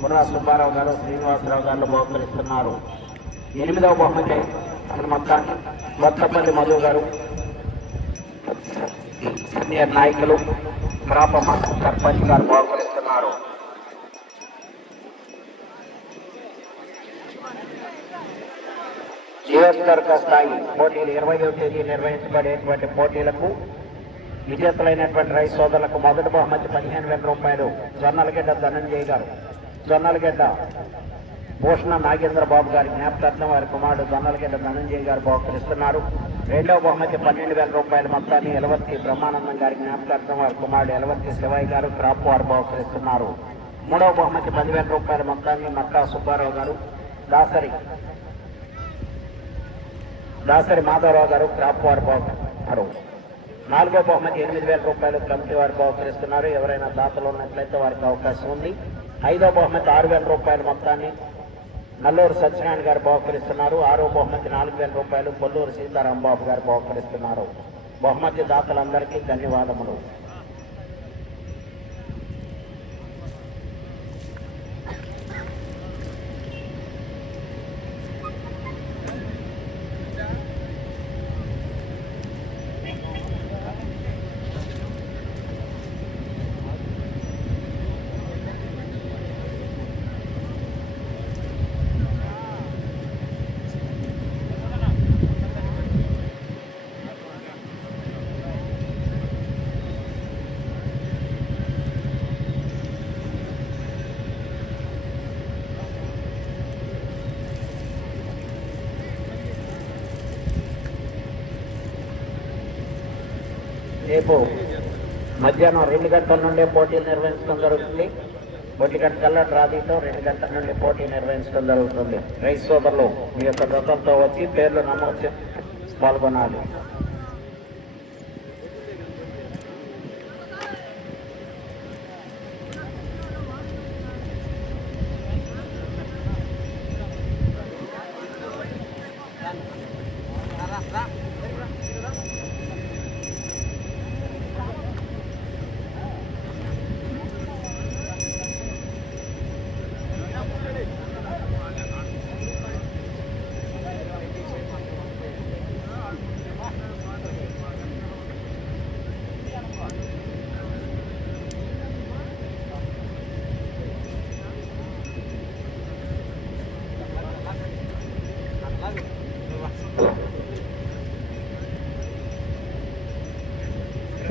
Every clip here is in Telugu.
ముర్రా సుబ్బారావు గారు శ్రీనివాసరావు గారు బహుకరిస్తున్నారు. ఎనిమిదవ బహుమతి అసలు మొత్తాన్ని కొత్తపల్లి మధు గారు సీనియర్ నాయకులు క్రాపమ్మ సర్పంచ్ గారు బహుకరిస్తున్నారు. నియోజకవర్గ స్థాయి పోటీలు ఇరవయో తేదీ నిర్వహించబడేటువంటి పోటీలకు విజేతలైనటువంటి రైతు సోదరులకు మొదటి బహుమతి పదిహేను వేల రూపాయలు. జొన్నలగడ్డ ధనంజయ్ గారు. జొన్నలగడ్డ భూషణ నాగేంద్ర బాబు గారి జ్ఞాపకార్థం వారి కుమారుడు జొన్నలగడ్డ ధనంజయ్ గారు బహుకరిస్తున్నారు. రెండవ బహుమతి పన్నెండు వేల రూపాయల మొత్తాన్ని ఎలవర్తి బ్రహ్మానందం గారి జ్ఞాపకార్థం వారి కుమారుడు ఎలవర్తి శివాయి గారు క్రాప్ వారు బహుకరిస్తున్నారు. మూడవ బహుమతి పదివేల రూపాయల మొత్తాన్ని మక్కా సుబ్బారావు గారు దాసరి దాసరి మాధవరావు గారు క్రాప్ వారు బహుకరిస్తున్నారు నాలుగో బహుమతి ఎనిమిది వేల రూపాయలు కమిటీ వారు బహుకరిస్తున్నారు. ఎవరైనా దాతలు ఉన్నట్లయితే వారికి అవకాశం ఉంది. ఐదో బహుమతి ఆరు వేల రూపాయల మొత్తాన్ని నల్లూరు సత్యనారాయణ గారు బహుకరిస్తున్నారు. ఆరో బహుమతి నాలుగు వేల రూపాయలు కొల్లూరు సీతారాంబాబు గారు బహుకరిస్తున్నారు. బహుమతి దాతలందరికీ ధన్యవాదములు. రేపు మధ్యాహ్నం రెండు గంటల నుండే పోటీలు నిర్వహించడం జరుగుతుంది. ఒంటి గంట కల్లా ట్రాఫీతో రెండు గంటల నుండి పోటీ నిర్వహించడం జరుగుతుంది. రైతు సోదరులు మీ యొక్క జతలతో వచ్చి పేర్లు నమోదు పాల్గొనాలి.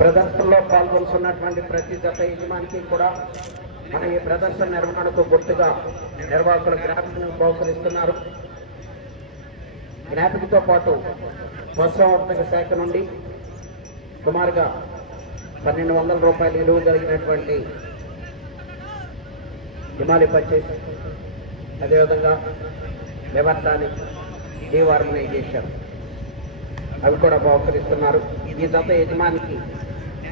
ప్రదర్శనలో పాల్గొంటున్నటువంటి ప్రతి జత యజమానికి కూడా మన ఈ ప్రదర్శన నిర్వహణకు గుర్తుగా నిర్వాహకులు జ్ఞాపికను బహుకరిస్తున్నారు జ్ఞాపికతో పాటు పశువర్ధక శాఖ నుండి సుమారుగా పన్నెండు వందల రూపాయలు విలువ జరిగినటువంటి హిమాలయ పర్చేస్ అదేవిధంగా ఎలక్ట్రానిక్ డీవార్గనైజేషన్. అవి కూడా బహుకరిస్తున్నారు ఈ దత్త యజమానికి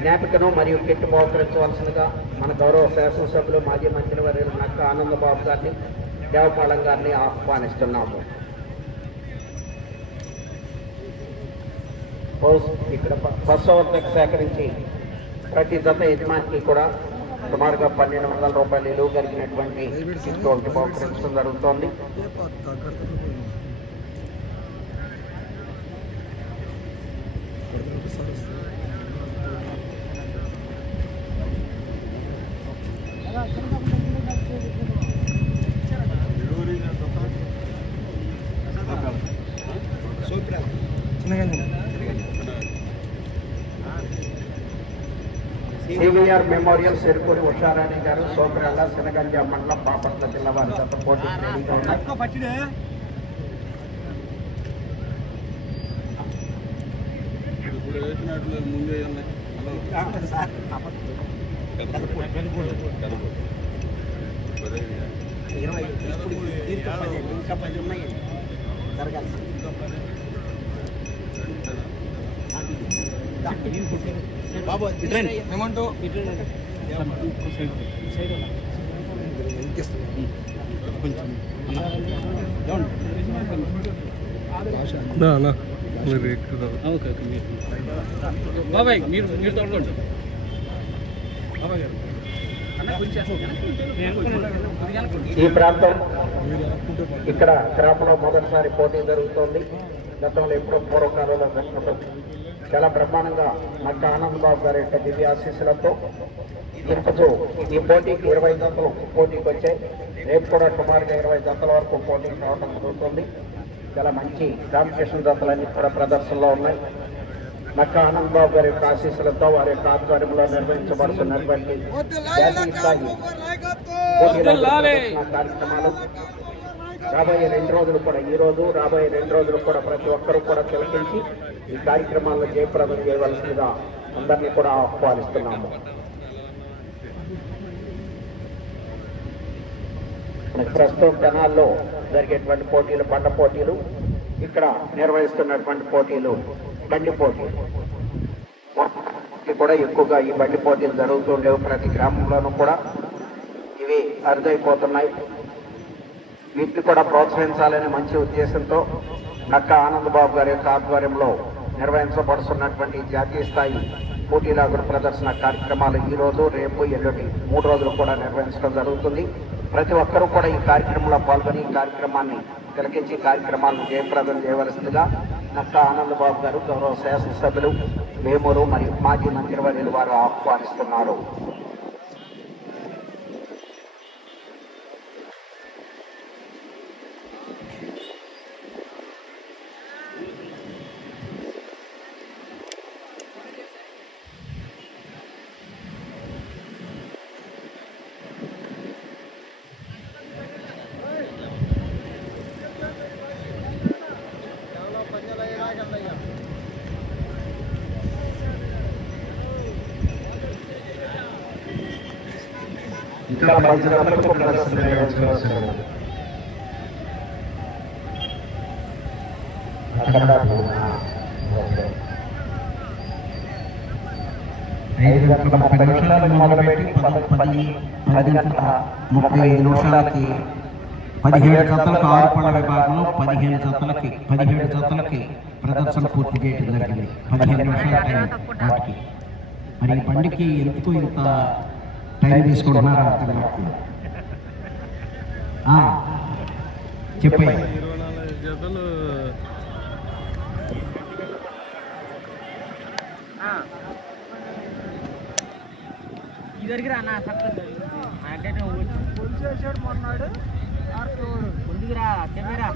జ్ఞాపికను మరియు కిట్ బహుకరించవలసిందిగా మన గౌరవ శాసనసభ్యులు మాజీ మంత్రి వర్యులు నక్క ఆనందబాబు గారిని దేవపాలెం గారిని ఆహ్వానిస్తున్నాము. పోస్ ఇక్కడ పశువర్ధక సేకరించి ప్రతి జత యజమానికి కూడా సుమారుగా పన్నెండు వందల రూపాయలు విలువ కలిగినటువంటి కిట్ బహుకరించడం జరుగుతోంది. సివిఆర్ మెమోరియల్ సిరుకూరి ఉషారాణి గారు సోమరాల శనగంజ మండలం బాపట్ల జిల్లా వారి జత పోటీ ముందే ఇరవై ఇప్పుడు దీంతో ఇంకా పది ఉన్నాయి జరగాల్సి బాబు ఏమంటూ ఓకే ఓకే బాబాయ్ మీరు మీరు తోడుకోండి బాబాయ్ గారు అన్న కొంచెం నేను ఈ ప్రాంతం ఇక్కడ గ్రామంలో మొదటిసారి పోటీ జరుగుతోంది. గతంలో ఎప్పుడో పూర్వకాలంలో జరుగుతుంది. చాలా బ్రహ్మాండంగా మట్ట ఆనంద్ బాబు గారి యొక్క దివ్య ఆశీస్సులతో తిరుపతి ఈ పోటీకి ఇరవై జంటలు పోటీకి వచ్చాయి. రేపు కూడా సుమారుగా ఇరవై జంటల వరకు పోటీకి రావడం జరుగుతుంది. చాలా మంచి కాంపిటీషన్ జంటలన్నీ కూడా ప్రదర్శనలో ఉన్నాయి. మక్క ఆనంద్ బాబు గారి యొక్క ఆశీస్సులతో వారి యొక్క ఆధ్వర్యంలో నిర్వహించబడుతున్నటువంటి కార్యక్రమాలు. రాబోయే రెండు రోజులు కూడా ఈ రోజు రాబోయే రెండు రోజులు కూడా ప్రతి ఒక్కరూ కూడా తిలకించి ఈ కార్యక్రమాలను జయప్రదం చేయవలసిందిగా అందరినీ కూడా ఆహ్వానిస్తున్నాము. ప్రస్తుతం జనాల్లో జరిగేటువంటి పోటీలు పంట పోటీలు ఇక్కడ నిర్వహిస్తున్నటువంటి పోటీలు బండి కూడా ఎక్కువగా ఈ బండి పోటీలు జరుగుతుండేవి ప్రతి గ్రామంలోనూ కూడా. ఇవి అరుదైపోతున్నాయి. వీటిని కూడా ప్రోత్సహించాలనే మంచి ఉద్దేశంతో నక్క ఆనందబాబు గారి యొక్క ఆధ్వర్యంలో నిర్వహించబడుతున్నటువంటి జాతీయ స్థాయి పోటీలాగుడు ప్రదర్శన కార్యక్రమాలు ఈ రోజు రేపు ఎల్లుండి మూడు రోజులు కూడా నిర్వహించడం జరుగుతుంది. ప్రతి ఒక్కరూ కూడా ఈ కార్యక్రమంలో పాల్గొని ఈ కార్యక్రమాన్ని తిలకించి కార్యక్రమాలను జయప్రదం చేయవలసిందిగా నక్క ఆనందబాబు గారు గౌరవ శాసనసభ్యులు వేమూరు మరియు మాజీ మంత్రివర్యులు వారు ఆహ్వానిస్తున్నారు. ఇంకా పది ప్రదర్శన నిర్వహించవలసి అక్కడ ఐదు గంటల ముప్పై నిమిషాలకు మొదలుపెట్టి పది పది గంటల ముప్పై ఐదు నిమిషాలకి పదిహేడు జతలకు ఆరు పళ్ళ విభాగంలో పదిహేను జతలకి పదిహేడు జతలకి ప్రదర్శన పూర్తి చేయడం జరిగింది. పదిహేను నిమిషాల టైం వాటికి. మరి ఈ బండికి ఎందుకు ఇంత టైం తీసుకుంటున్నారో అర్థం. ఆ చెప్పయ్యా ఇదివరకు రా నా సక్కదు అంటే పొలిసేసాడు మొన్నాడు ముందుకురా కెమెరా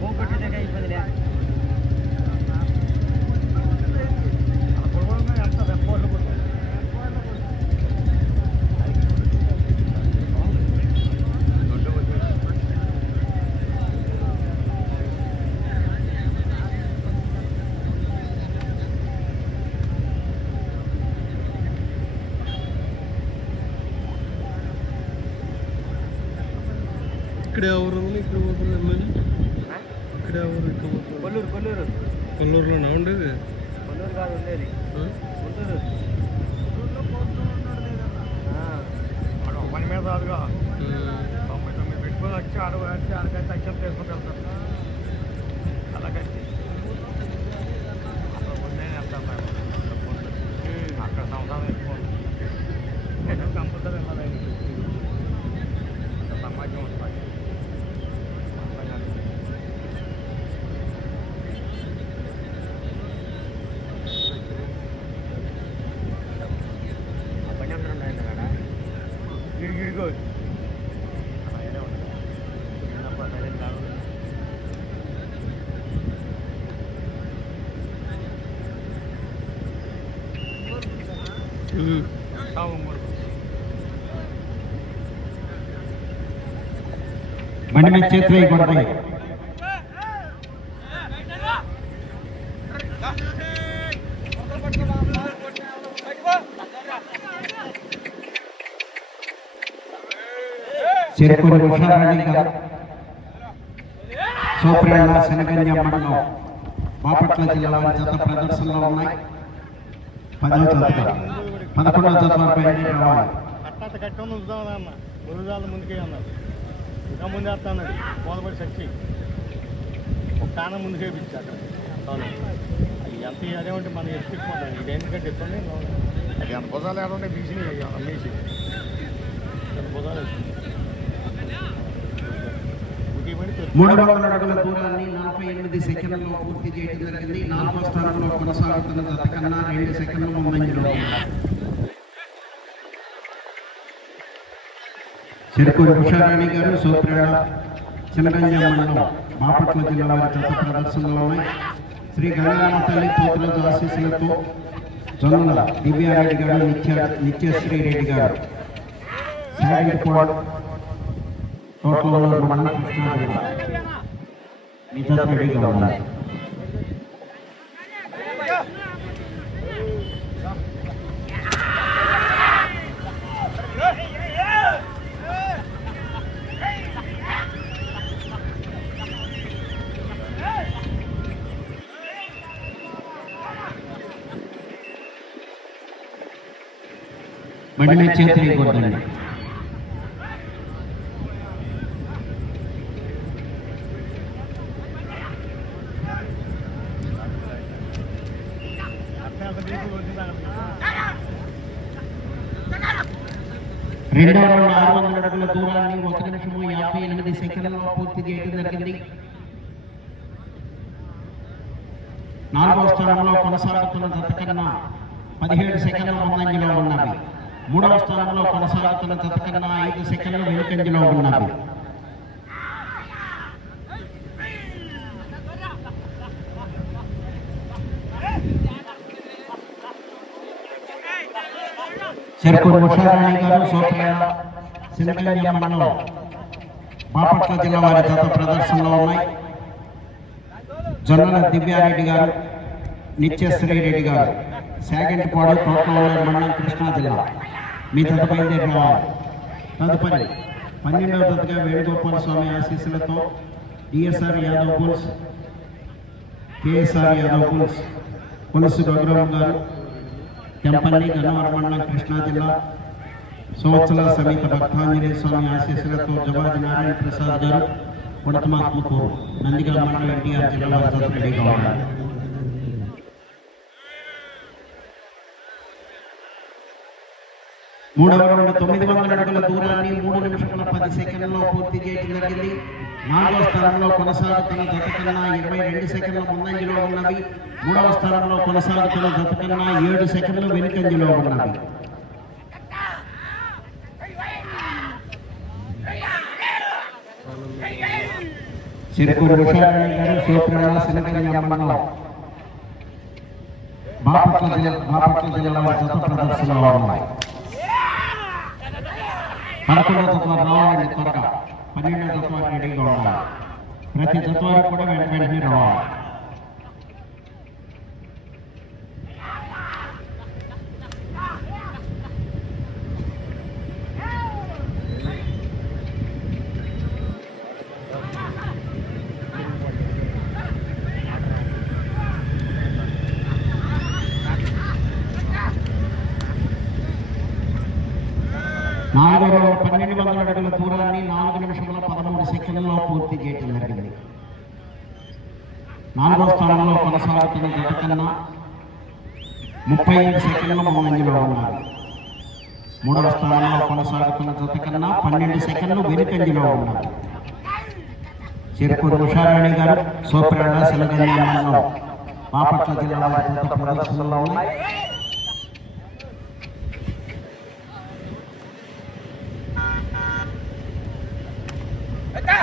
పోగొట్టేదే అయిపోయిందిలే ఇక్కడ ఎవరు ఇక్కడ పోతున్నారు మరి ఇక్కడ ఎవరు ఇక్కడ పోతున్నారు కొల్లూరు కొల్లూరు కొల్లూరులోనా ఉండేది? కొల్లూరు కాదు ఉండేది? గుంటూరు. పని మీద రాదుగా ఆ. తొంభై తొమ్మిది పెట్టుకొని వచ్చి ఆడ వచ్చి ఆడకైతే అక్షరం చేసుకుని వెళ్తారు అలాగైతే అక్కడ ముందే వెళ్తాం మేము. అక్కడ సంవత్సరం ఎక్కువ కంపల్సరీ వెళ్ళాలి సమాజం వస్తుంది అర్థం కాదు. అభ్యంతరం ఉండండి కదా గిరి గిరిగో అలాగే ఉంటుంది చిన్నప్పుడు అదే కాదు ఉమ్. సాగు మూడు బండి మీద చేతులు వేయకూడదు చెరుకూరి ఉషారాణి గారు సోప్రేణ శనగంజ మండలం బాపట్ల జిల్లా వారి జత ప్రదర్శనలో ఉన్నాయి. పదవ జతగా పదకొండవ బయలుదేరి రావాలి. అట్ట కట్టి ఉంది ఉంచుదామన్న గురుజాల ముందుకే అన్నారు ఇంకా ముందే వస్తానది పోదపడి సచ్చి ఒక కానం ముందుకే పిచ్చి అక్కడ. అది ఎంత అదేమంటే మనం ఎత్తుకుంటాం ఇది ఎందుకంటే ఎత్తుంది అది ఎంత భుజాలు ఏడంటే బీసీ అమ్మేసి ఎంత భుజాలు వేసింది ఇంటికి పడి తెచ్చు. మూడు వందల అడుగుల దూరాన్ని నలభై ఎనిమిది సెకండ్లలో పూర్తి చేయడం జరిగింది. నాలుగో స్థానంలో కొనసాగుతున్న జత కన్నా రెండు సెకండ్ల ముందంజలో. ఉన్నారు. ఉషారాణి గారు సోప్రేణ చిన్నగంజ మండలం బాపట్ల జిల్లా వారి జత ప్రదర్శనలో ఉన్నాయి శ్రీ గంగారామ తల్లి తోతుల ఆశీస్సులతో జొన్నల దివ్యారెడ్డి గారు నిత్య నిత్యశ్రీ రెడ్డి గారు సాగంటిపాడు తోటలో మండల కృష్ణా జిల్లా మీ జత ఉన్నారు బండి చేతి వేయకూడదండి అట్ట ఎంత బీసీ వచ్చింది రెండో ఆరు వందల అడుగుల దూరాన్ని ఒక నిమిషము యాభై ఎనిమిది సెకండ్లలో పూర్తి చేయడం జరిగింది. నాలుగో స్థానంలో కొనసాగుతున్న జత కన్నా పదిహేడు సెకండ్ల ముందంజలో ఉన్నవి. మూడవ స్థానంలో కొనసాగుతున్న జత కన్నా ఐదు సెకండ్ల వెనుకంజలో ఉన్నారు చెరుకూరు ఉషారాణి గారు సోపలేల సింగళయ్య మండలం బాపట్ల జిల్లా వారి జత ప్రదర్శనలో ఉన్నాయి. జొన్నల దివ్యారెడ్డి గారు నిత్యశ్రీ రెడ్డి గారు శాగంటిపాడు తోటలూరు మండలం కృష్ణా జిల్లా. మీ జత బయలుదేరి రావాలి తదుపరి పన్నెండవ తరగతిగా వేణుగోపాల స్వామి ఆశీస్సులతో డిఎస్ఆర్ యాదవ్ పుల్స్ కేఎస్ఆర్ యాదవ్ పుల్స్ పులుసు గౌరవం గారు తెంపల్లి గన్నవరం మండలం కృష్ణా జిల్లా సంవత్సర సమేత భక్తాంజనేయ స్వామి ఆశీస్సులతో జవాజి నారాయణ ప్రసాద్ గారు ఉడతమాత్మకు నందిగామ మండలం ఎన్టీఆర్ జిల్లా వారి తరఫున రెడీగా ఉన్నారు. మూడవ రౌండ్ తొమ్మిది వందల అడుగుల దూరాన్ని మూడు నిమిషముల పది సెకండ్లలో పూర్తి చేయడం జరిగింది. నాలుగో స్థానంలో కొనసాగుతున్న జత కన్నా ఇరవై రెండు సెకండ్ల ముందంజలో ఉన్నవి. మూడవ స్థానంలో కొనసాగుతున్న జత కన్నా ఏడు సెకండ్లు వెనుకంజలో ఉన్నవి. చెరుకూరు విషయారాణి గారు సూప్రణ శనగంజ మండలం బాపట్ల జిల్లా బాపట్ల జిల్లా వారి జత ప్రదర్శనలో ఉన్నాయి. పదకొండవ తత్వ రావాలండి త్వరగా. పన్నెండవ తత్వానికి రెడీగా ఉండాలి ప్రతి తత్వానికి కూడా వెంట వెంటనే రావాలి నాలుగో రౌండ్ పన్నెండు వందల అడుగుల దూరాన్ని నాలుగు నిమిషముల పదమూడు సెకండ్లలో పూర్తి చేయడం జరిగింది నాలుగో స్థానంలో కొనసాగుతున్న జత కన్నా ముప్పై ఐదు సెకండ్ల ముందంజలో ఉన్నారు. మూడవ స్థానంలో కొనసాగుతున్న జత కన్నా పన్నెండు సెకండ్లు వెనుకంజలో ఉన్నారు. చెరుకూరు ఉషారాణి గారు సోప్రాడ శిలగంజ బాపట్ల జిల్లా వారి జత ప్రదర్శనలో ఉన్నాయి.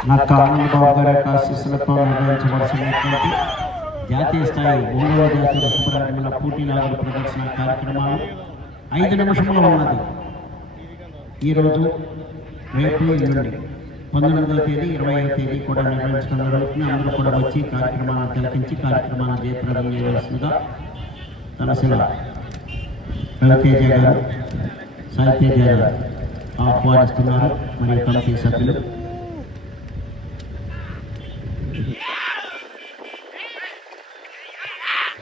నక్క ఆనందబాబు గారి యొక్క ఆశీస్సులతో నిర్వహించవలసినటువంటి జాతీయ స్థాయి మూడవ జాతీయ శుభ్రాజ్యముల పోటీ నాగుల ప్రదర్శన కార్యక్రమాలు. ఐదు నిమిషంలో ఉన్నది. ఈరోజు రేపు ఎల్లుండి పంతొమ్మిదవ తేదీ ఇరవై తేదీ కూడా నిర్వహించడం జరుగుతుంది. అందరూ కూడా వచ్చి కార్యక్రమాలను తిలకించి కార్యక్రమాన్ని జయప్రదం చేయవలసిందిగా తనశిల రవితేజ గారు సాహిత్యజ గారు ఆహ్వానిస్తున్నారు. మరియు కమిటీ సభ్యులు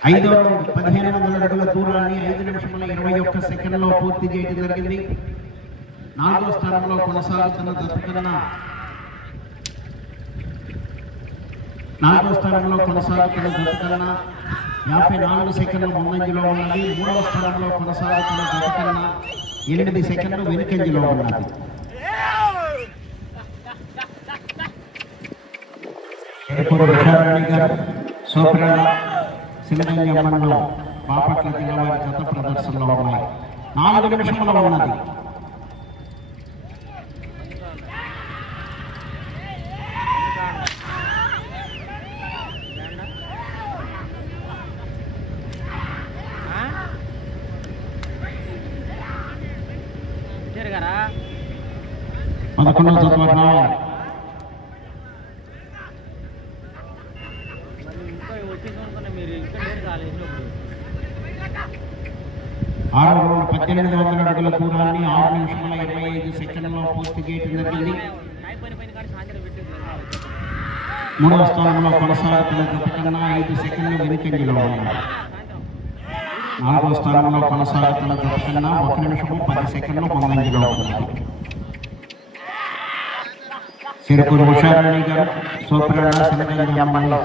ఐదో రౌండ్ పదిహేను వందల అడుగుల దూరాన్ని ఐదు నిమిషముల ఇరవై ఒక్క సెకండ్లో పూర్తి చేయడం జరిగింది. నాలుగో స్థానంలో కొనసాగుతున్న దత్తకన్నా నాలుగో స్థానంలో కొనసాగుతున్న దత్తకన్నా యాభై నాలుగు సెకండ్ల ముందంజలో ఉన్నది. మూడవ స్థానంలో కొనసాగుతున్న దత్తకన్నా ఎనిమిది సెకండ్లు వెనుకంజలో ఉన్నది. ఎరుపూరు విశారాణి గారు సోపరాల సింగంజమ్మలో బాపట్ల జిల్లా వారి జత ప్రదర్శనలో ఉన్నాయి నాలుగు నిమిషంలో ఉన్నది తిరగరా పదకొండవ జత వారు రావాలి మరి ఇంకా వచ్చేసి అనుకున్నా మీరు ఇక్కడ లేరు కాలేజీలో ఆరు రౌండ్ పద్దెనిమిది వందల అడుగుల దూరాన్ని ఆరు నిమిషముల ఇరవై ఐదు సెకండ్లో పూర్తి చేయడం జరిగింది మూడవ స్థానంలో కొనసాగుతున్న జత కన్నా ఐదు సెకండ్లు వెనుకంజలో ఉన్నాయి. నాలుగవ స్థానంలో కొనసాగుతున్న జత కన్నా ఒక నిమిషము పది సెకండ్లు ముందంజలో ఉన్నాయి. సిరుకూరు ఉషారాణి గారు సూపరాణ సింగంజమ్మలో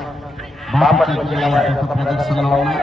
ప్రదర్శనలో ఉన్నాయి.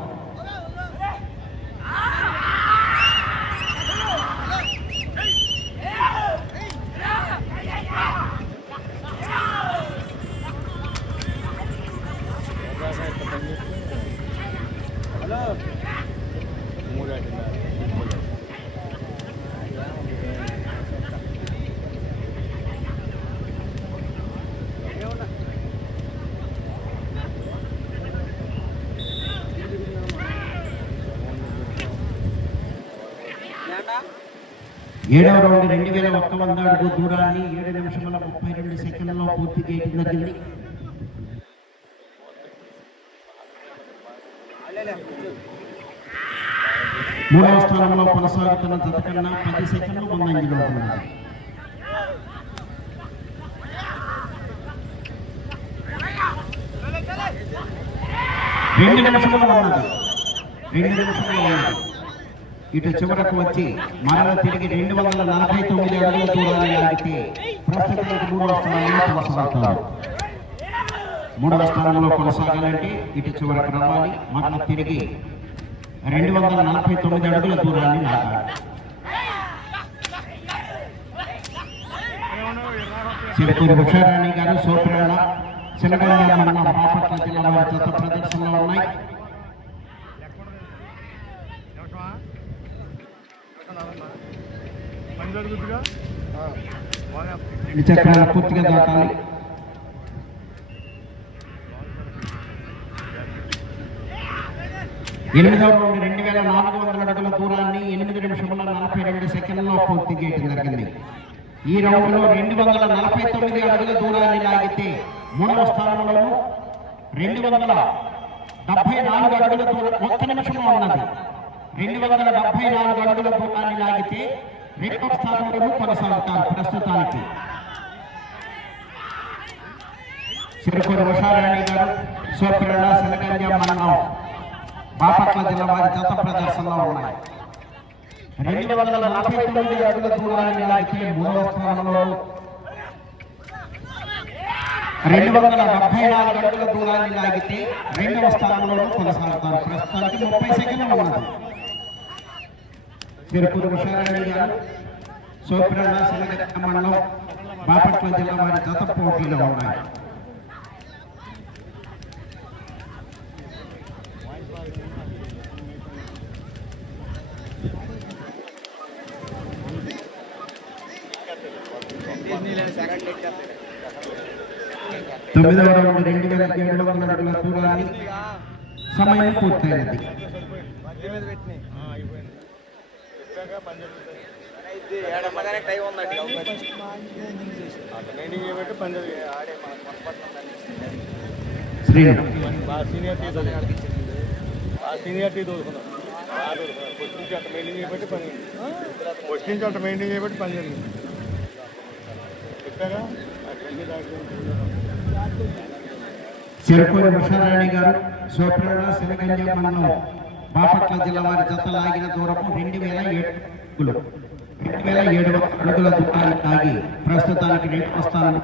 ఏడవ రౌండ్ రెండు వేల ఒక్క వంద అడుగు దూరాన్ని ఏడు నిమిషముల ముప్పై రెండు సెకండ్లలో పూర్తి చేయడం జరిగింది మూడవ స్థానంలో కొనసాగుతున్న జత కన్నా పది సెకండ్లు ముందంజలో ఉన్నది రెండు నిమిషంలో ఉన్నది. రెండు నిమిషంలో ఉన్నది. ఇటు చివరకు వచ్చి మరల తిరిగి రెండు వందల నలభై తొమ్మిది అడుగుల దూరాన్ని లాగితే ప్రస్తుతానికి మూడవ స్థానంలో కొనసాగుతారు మూడవ స్థానంలో కొనసాగాలంటే ఇటు చివరకు రావాలి. మరల తిరిగి రెండు వందల నలభై తొమ్మిది అడుగుల దూరాన్ని లాగాలి సిరిపూరి ఉషారాణి గారు సోప్రాణ సిలగంగా మండలం బాపట్ల జిల్లా వారి ప్రదర్శనలో ఉన్నాయి. పని పూర్తిగా దాటాలి. ఎనిమిదవ రౌండ్ రెండు వేల నాలుగు వందల అడుగుల దూరాన్ని ఎనిమిది నిమిషముల నలభై రెండు సెకండ్లో పూర్తి చేయడం జరిగింది. ఈ రౌండ్లో రెండు వందల నలభై తొమ్మిది అడుగుల దూరాన్ని లాగితే మూడవ స్థానంలో రెండు వందల డెబ్బై నాలుగు అడుగుల దూరం ఒక్క నిమిషంలో ఉన్నది. రెండు వందల డెబ్బై నాలుగు అడుగుల దూరాన్ని లాగితే రెండవ స్థానంలో కొనసాగుతారు ప్రస్తుతానికి. సిరికొండ ఉషారాణి గారు సోపిరణ శనగంజ మండలం బాపట్ల జిల్లా వారి జత ప్రదర్శనలో ఉన్నాయి. రెండు వందల నలభై తొమ్మిది అడుగుల దూరాన్ని లాగితే మూడవ స్థానంలో రెండు వందల డెబ్బై నాలుగు అడుగుల దూరాన్ని లాగితే రెండవ స్థానంలో కొనసాగుతారు. ప్రస్తుతానికి ముప్పై సెకండ్లు ఉన్నది. తిరుపతి ఉషారాణి గారు సోపిరణ శనగంజ మండలం బాపట్ల జిల్లా వారి జత పోటీలో ఉన్నాయి. తొమ్మిదవ రౌండ్ రెండు వేల ఏడు వందల అడుగుల దూరాన్ని సమయం పూర్తయినది అయిపోయింది చెప్పాక పని జరుగుతుంది టైం ఉందండి అట్లా మెయింటైన్ చేయబట్టి పని ఆడే మన ఫస్ట్ నుంచి మెయింటైన్ చేయబట్టి పని ఫస్ట్ నుంచి అట్లా మెయింటైన్ చేయబట్టి పని జరిగింది చెరుకూరి ఉషారాణి గారు సోప్రణ శివగంజ మండలం బాపట్ల జిల్లా వారి జత లాగిన దూరపు రెండు వేల ఏడు రెండు వేల ఏడు అడుగుల దూరాన్ని తాగి ప్రస్తుతానికి రెండవ స్థానం